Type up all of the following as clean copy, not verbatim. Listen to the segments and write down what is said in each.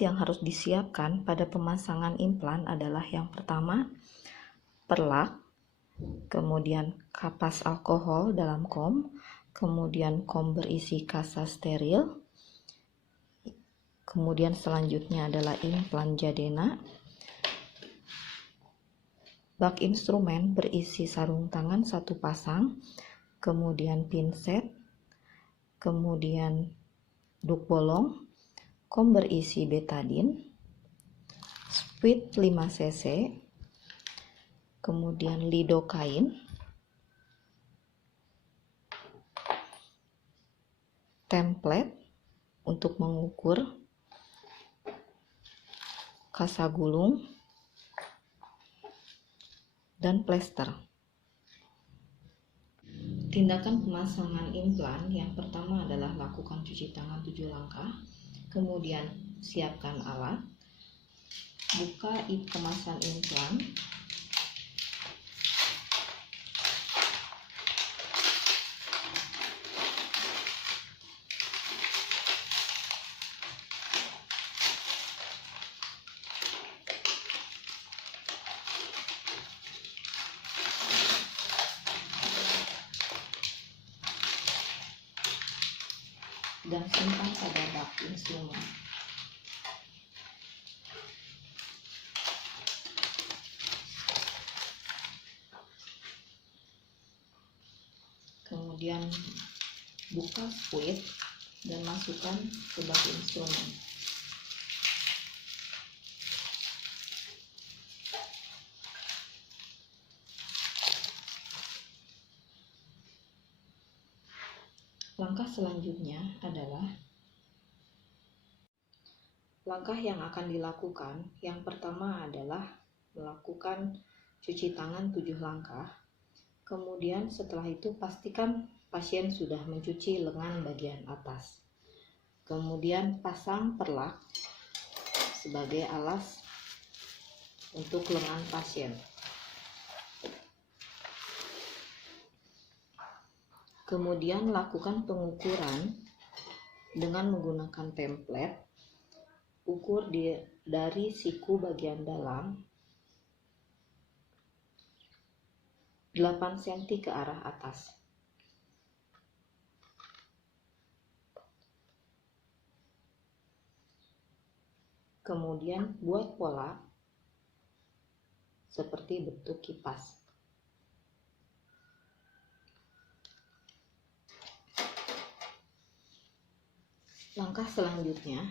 yang harus disiapkan pada pemasangan implan adalah yang pertama, perlak, kemudian kapas alkohol dalam kom, kemudian kom berisi kasa steril, kemudian selanjutnya adalah implan Jadena, bak instrumen berisi sarung tangan 1 pasang, kemudian pinset, kemudian duk bolong, kom berisi betadine, spuit 5 cc, kemudian lidokain, template untuk mengukur, kasa gulung, dan plester. Tindakan pemasangan implan yang pertama adalah lakukan cuci tangan 7 langkah, kemudian siapkan alat, buka kemasan implan, dan simpan pada bak instrumen. Kemudian buka spuit dan masukkan ke bak instrumen. Langkah selanjutnya adalah langkah yang akan dilakukan. Yang pertama adalah melakukan cuci tangan 7 langkah. Kemudian setelah itu pastikan pasien sudah mencuci lengan bagian atas. Kemudian pasang perlak sebagai alas untuk lengan pasien. Kemudian lakukan pengukuran dengan menggunakan template. Ukur dari siku bagian dalam 8 cm ke arah atas. Kemudian buat pola seperti bentuk kipas. Langkah selanjutnya,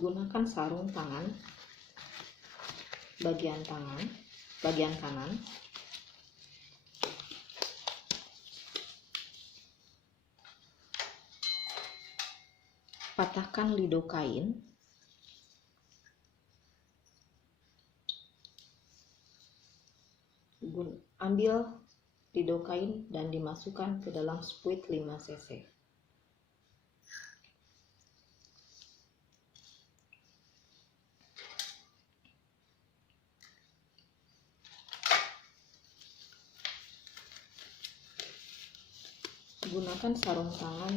gunakan sarung tangan bagian kanan. Patahkan lidokain. Ambil lidokain dan dimasukkan ke dalam spuit 5 cc. Gunakan sarung tangan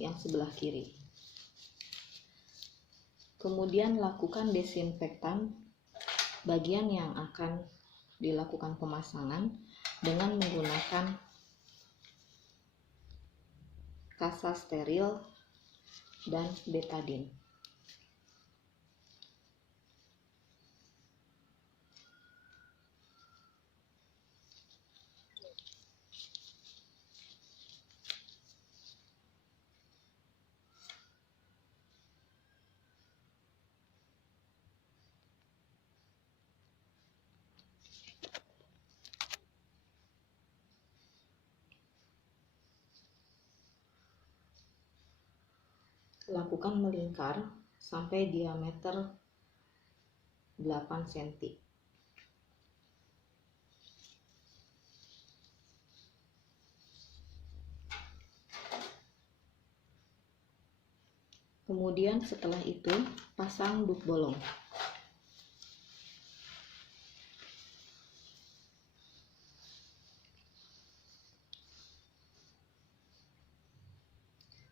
yang sebelah kiri. Kemudian lakukan desinfektan bagian yang akan dilakukan pemasangan dengan menggunakan kasa steril dan betadine. Lakukan melingkar sampai diameter 8 cm. Kemudian setelah itu pasang duk bolong.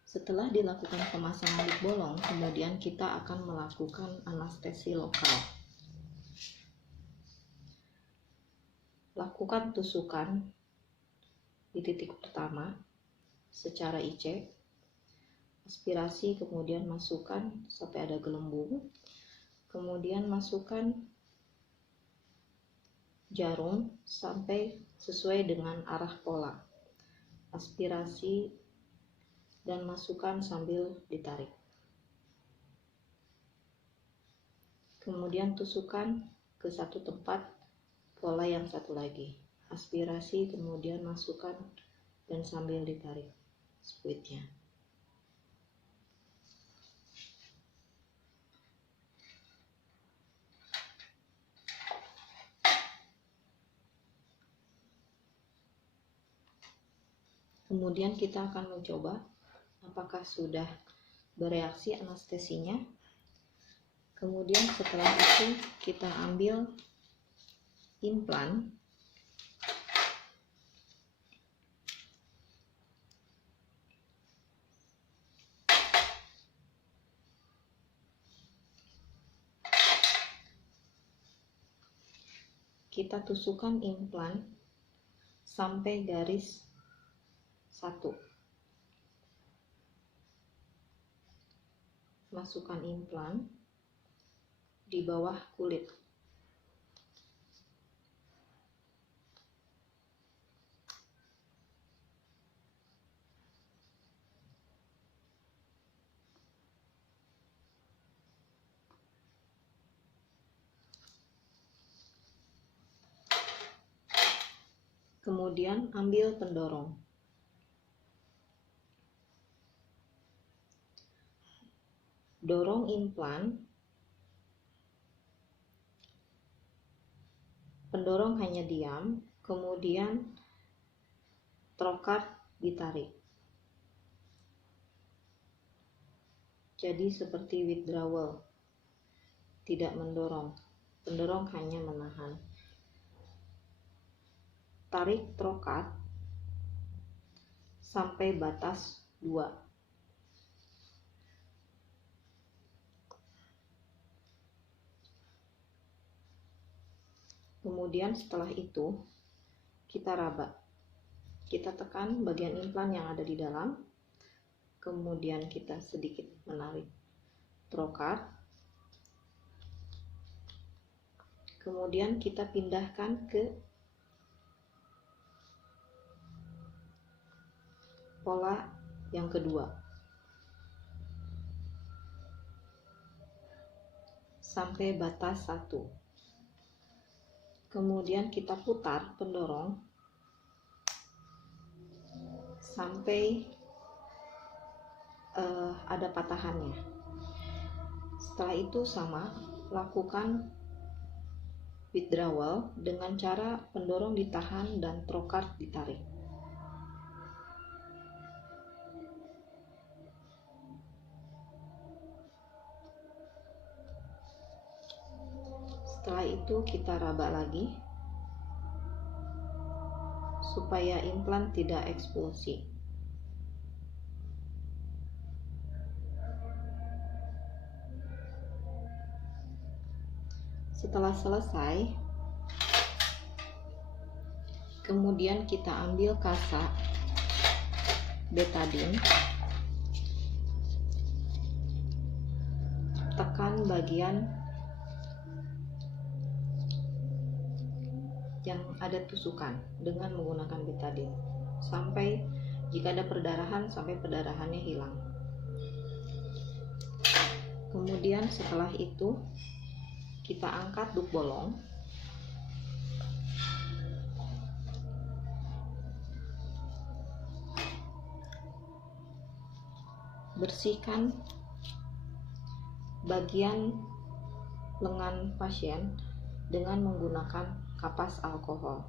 Setelah dilakukan pemasangan lip bolong, kemudian kita akan melakukan anestesi lokal. Lakukan tusukan di titik pertama secara IC, aspirasi, kemudian masukkan sampai ada gelembung, kemudian masukkan jarum sampai sesuai dengan arah pola, aspirasi, dan masukkan sambil ditarik. Kemudian tusukan ke satu tempat pola yang satu lagi, aspirasi, kemudian masukkan dan sambil ditarik squidnya. Kemudian kita akan mencoba apakah sudah bereaksi anestesinya. Kemudian setelah itu kita ambil implan, kita tusukkan implan sampai garis 1. Masukkan implan di bawah kulit. Kemudian ambil pendorong. Dorong implan. Pendorong hanya diam, kemudian trokat ditarik. Jadi seperti withdrawal, tidak mendorong. Pendorong hanya menahan. Tarik trokat sampai batas 2. Kemudian setelah itu kita raba. Kita tekan bagian implan yang ada di dalam. Kemudian kita sedikit menarik trokat. Kemudian kita pindahkan ke pola yang kedua sampai batas 1. Kemudian kita putar pendorong sampai ada patahannya. Setelah itu sama, lakukan withdrawal dengan cara pendorong ditahan dan trokat ditarik. Setelah itu kita raba lagi supaya implan tidak ekspulsi. Setelah selesai, kemudian kita ambil kasa betadine, tekan bagian yang ada tusukan dengan menggunakan betadine sampai jika ada perdarahan, sampai perdarahannya hilang. Kemudian setelah itu kita angkat duk bolong, bersihkan bagian lengan pasien dengan menggunakan kapas alkohol.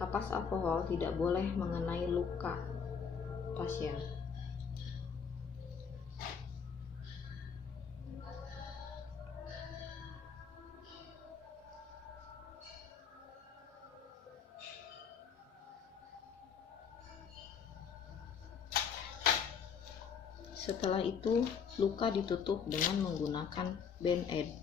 Kapas alkohol tidak boleh mengenai luka pasien. Setelah itu, luka ditutup dengan menggunakan band-aid.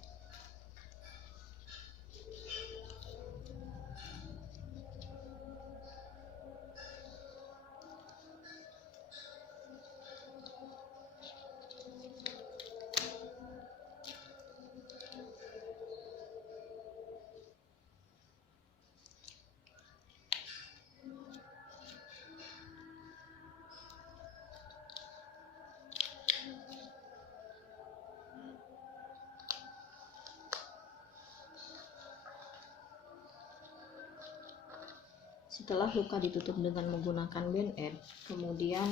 Setelah luka ditutup dengan menggunakan band-aid, kemudian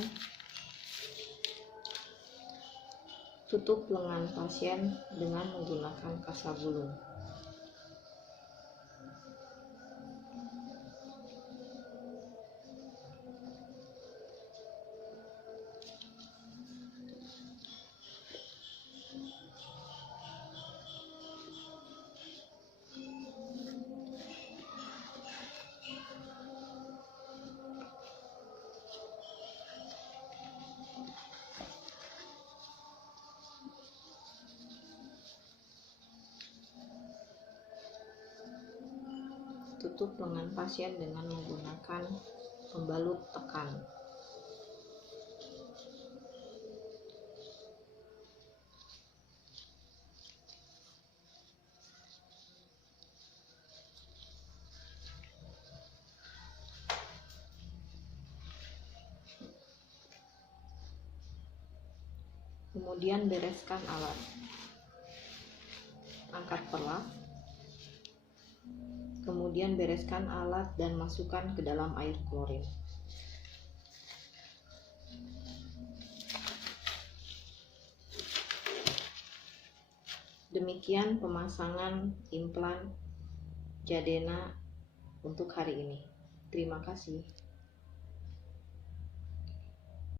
tutup lengan pasien dengan menggunakan kasabulung. Tutup lengan pasien dengan menggunakan pembalut tekan. Kemudian bereskan alat. Angkat pelak. Kemudian bereskan alat dan masukkan ke dalam air klorin. Demikian pemasangan implan Jadena untuk hari ini. Terima kasih.